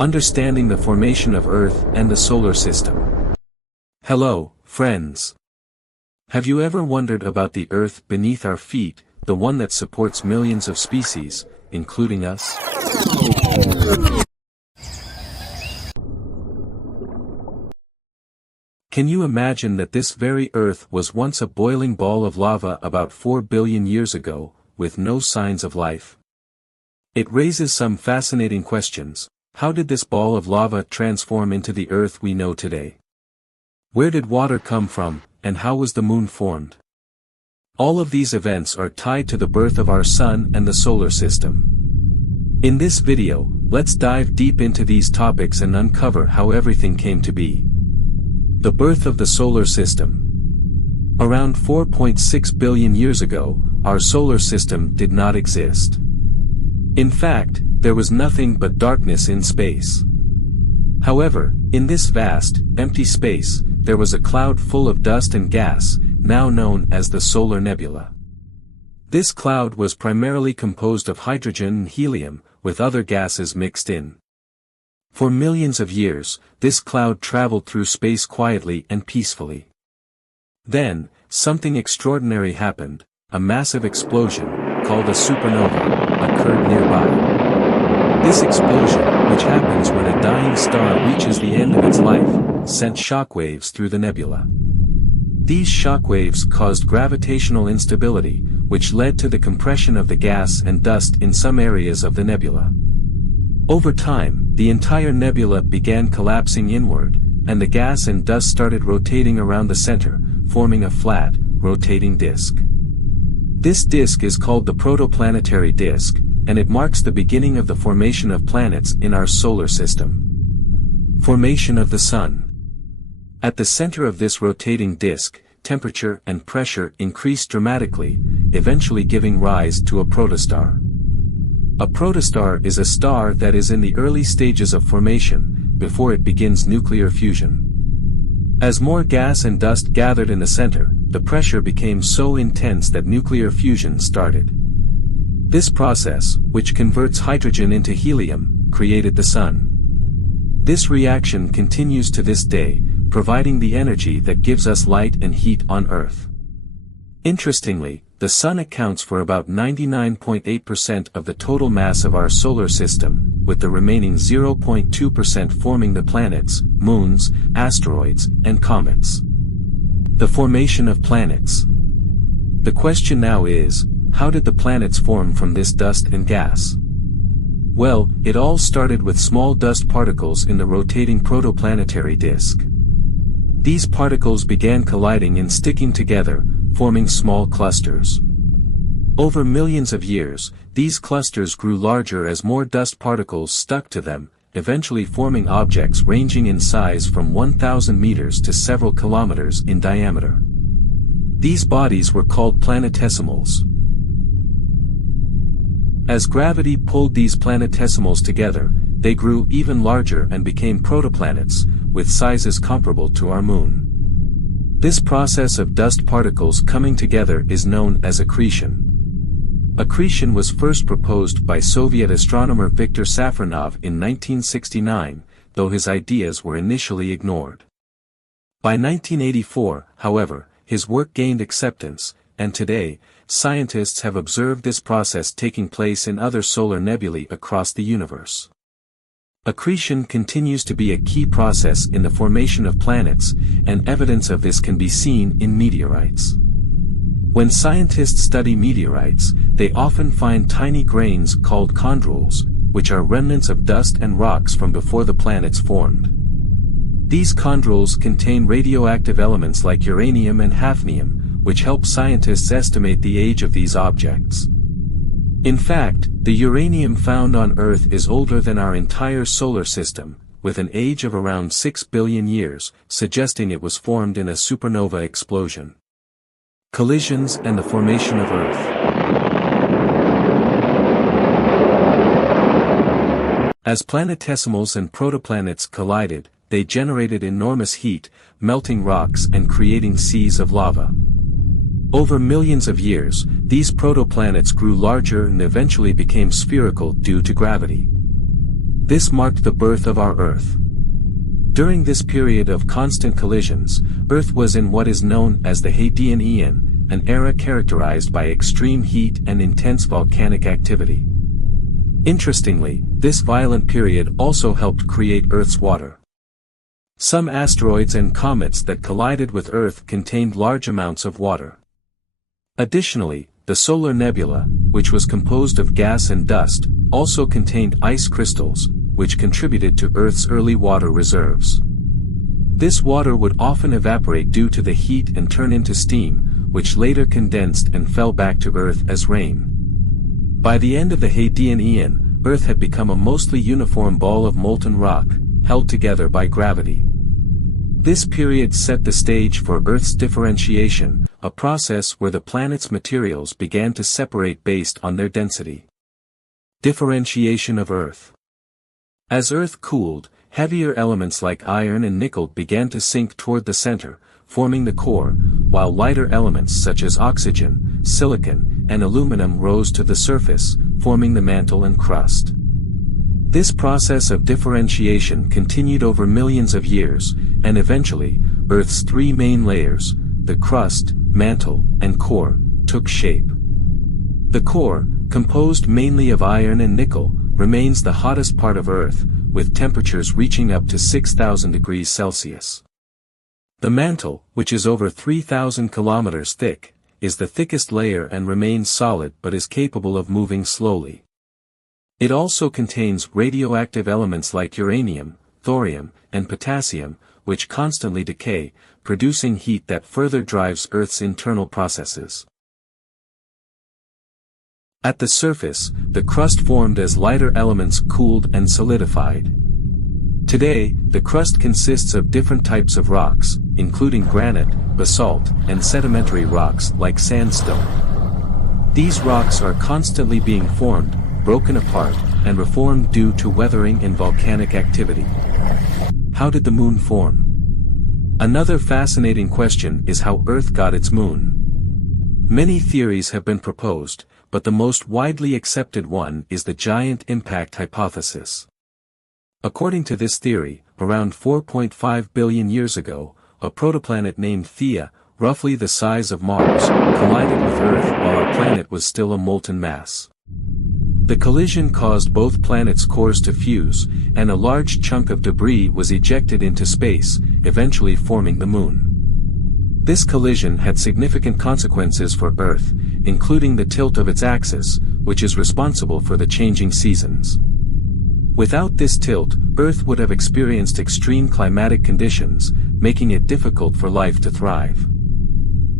Understanding the formation of Earth and the solar system. Hello, friends. Have you ever wondered about the Earth beneath our feet, the one that supports millions of species, including us? Can you imagine that this very Earth was once a boiling ball of lava about 4 billion years ago, with no signs of life? It raises some fascinating questions. How did this ball of lava transform into the Earth we know today? Where did water come from, and how was the moon formed? All of these events are tied to the birth of our sun and the solar system. In this video, let's dive deep into these topics and uncover how everything came to be. The birth of the solar system. Around 4.6 billion years ago, our solar system did not exist. In fact, there was nothing but darkness in space. However, in this vast, empty space, there was a cloud full of dust and gas, now known as the solar nebula. This cloud was primarily composed of hydrogen and helium, with other gases mixed in. For millions of years, this cloud traveled through space quietly and peacefully. Then, something extraordinary happened. A massive explosion, called a supernova, occurred nearby. This explosion, which happens when a dying star reaches the end of its life, sent shockwaves through the nebula. These shockwaves caused gravitational instability, which led to the compression of the gas and dust in some areas of the nebula. Over time, the entire nebula began collapsing inward, and the gas and dust started rotating around the center, forming a flat, rotating disk. This disk is called the protoplanetary disk, and it marks the beginning of the formation of planets in our solar system. Formation of the Sun. At the center of this rotating disk, temperature and pressure increase dramatically, eventually giving rise to a protostar. A protostar is a star that is in the early stages of formation, before it begins nuclear fusion. As more gas and dust gathered in the center, the pressure became so intense that nuclear fusion started. This process, which converts hydrogen into helium, created the Sun. This reaction continues to this day, providing the energy that gives us light and heat on Earth. Interestingly, the Sun accounts for about 99.8% of the total mass of our solar system, with the remaining 0.2% forming the planets, moons, asteroids, and comets. The formation of planets. The question now is, how did the planets form from this dust and gas? Well, it all started with small dust particles in the rotating protoplanetary disk. These particles began colliding and sticking together, forming small clusters. Over millions of years, these clusters grew larger as more dust particles stuck to them, eventually forming objects ranging in size from 1,000 meters to several kilometers in diameter. These bodies were called planetesimals. As gravity pulled these planetesimals together, they grew even larger and became protoplanets, with sizes comparable to our moon. This process of dust particles coming together is known as accretion. Accretion was first proposed by Soviet astronomer Viktor Safronov in 1969, though his ideas were initially ignored. By 1984, however, his work gained acceptance, and today, scientists have observed this process taking place in other solar nebulae across the universe. Accretion continues to be a key process in the formation of planets, and evidence of this can be seen in meteorites. When scientists study meteorites, they often find tiny grains called chondrules, which are remnants of dust and rocks from before the planets formed. These chondrules contain radioactive elements like uranium and hafnium, which help scientists estimate the age of these objects. In fact, the uranium found on Earth is older than our entire solar system, with an age of around 6 billion years, suggesting it was formed in a supernova explosion. Collisions and the formation of Earth. As planetesimals and protoplanets collided, they generated enormous heat, melting rocks and creating seas of lava. Over millions of years, these protoplanets grew larger and eventually became spherical due to gravity. This marked the birth of our Earth. During this period of constant collisions, Earth was in what is known as the Hadean Eon, an era characterized by extreme heat and intense volcanic activity. Interestingly, this violent period also helped create Earth's water. Some asteroids and comets that collided with Earth contained large amounts of water. Additionally, the solar nebula, which was composed of gas and dust, also contained ice crystals, which contributed to Earth's early water reserves. This water would often evaporate due to the heat and turn into steam, which later condensed and fell back to Earth as rain. By the end of the Hadean Eon, Earth had become a mostly uniform ball of molten rock, held together by gravity. This period set the stage for Earth's differentiation, a process where the planet's materials began to separate based on their density. Differentiation of Earth. As Earth cooled, heavier elements like iron and nickel began to sink toward the center, forming the core, while lighter elements such as oxygen, silicon, and aluminum rose to the surface, forming the mantle and crust. This process of differentiation continued over millions of years, and eventually, Earth's three main layers, the crust, mantle, and core, took shape. The core, composed mainly of iron and nickel, remains the hottest part of Earth, with temperatures reaching up to 6,000 degrees Celsius. The mantle, which is over 3,000 kilometers thick, is the thickest layer and remains solid but is capable of moving slowly. It also contains radioactive elements like uranium, thorium, and potassium, which constantly decay, producing heat that further drives Earth's internal processes. At the surface, the crust formed as lighter elements cooled and solidified. Today, the crust consists of different types of rocks, including granite, basalt, and sedimentary rocks like sandstone. These rocks are constantly being formed, broken apart, and reformed due to weathering and volcanic activity. How did the moon form? Another fascinating question is how Earth got its moon. Many theories have been proposed, but the most widely accepted one is the giant impact hypothesis. According to this theory, around 4.5 billion years ago, a protoplanet named Theia, roughly the size of Mars, collided with Earth while our planet was still a molten mass. The collision caused both planets' cores to fuse, and a large chunk of debris was ejected into space, eventually forming the Moon. This collision had significant consequences for Earth, including the tilt of its axis, which is responsible for the changing seasons. Without this tilt, Earth would have experienced extreme climatic conditions, making it difficult for life to thrive.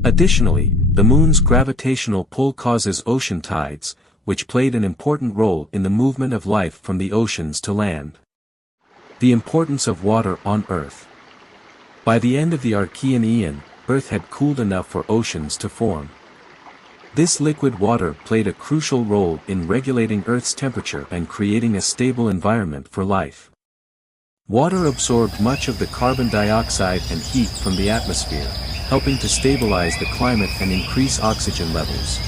Additionally, the Moon's gravitational pull causes ocean tides, which played an important role in the movement of life from the oceans to land. The importance of water on Earth. By the end of the Archean Eon, Earth had cooled enough for oceans to form. This liquid water played a crucial role in regulating Earth's temperature and creating a stable environment for life. Water absorbed much of the carbon dioxide and heat from the atmosphere, helping to stabilize the climate and increase oxygen levels.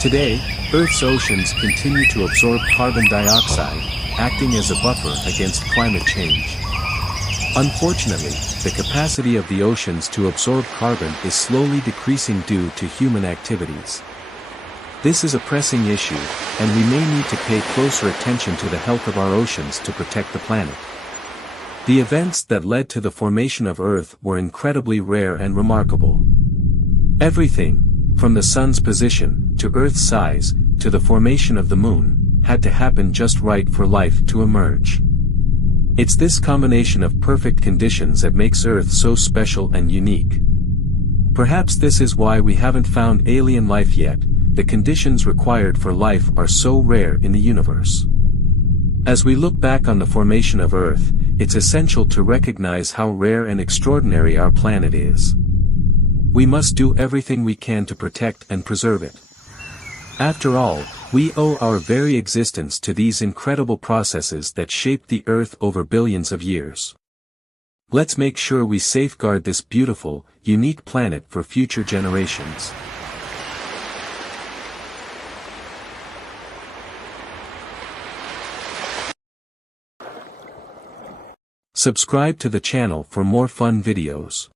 Today, Earth's oceans continue to absorb carbon dioxide, acting as a buffer against climate change. Unfortunately, the capacity of the oceans to absorb carbon is slowly decreasing due to human activities. This is a pressing issue, and we may need to pay closer attention to the health of our oceans to protect the planet. The events that led to the formation of Earth were incredibly rare and remarkable. Everything, from the sun's position, to Earth's size, to the formation of the moon, had to happen just right for life to emerge. It's this combination of perfect conditions that makes Earth so special and unique. Perhaps this is why we haven't found alien life yet. The conditions required for life are so rare in the universe. As we look back on the formation of Earth, it's essential to recognize how rare and extraordinary our planet is. We must do everything we can to protect and preserve it. After all, we owe our very existence to these incredible processes that shaped the Earth over billions of years. Let's make sure we safeguard this beautiful, unique planet for future generations. Subscribe to the channel for more fun videos.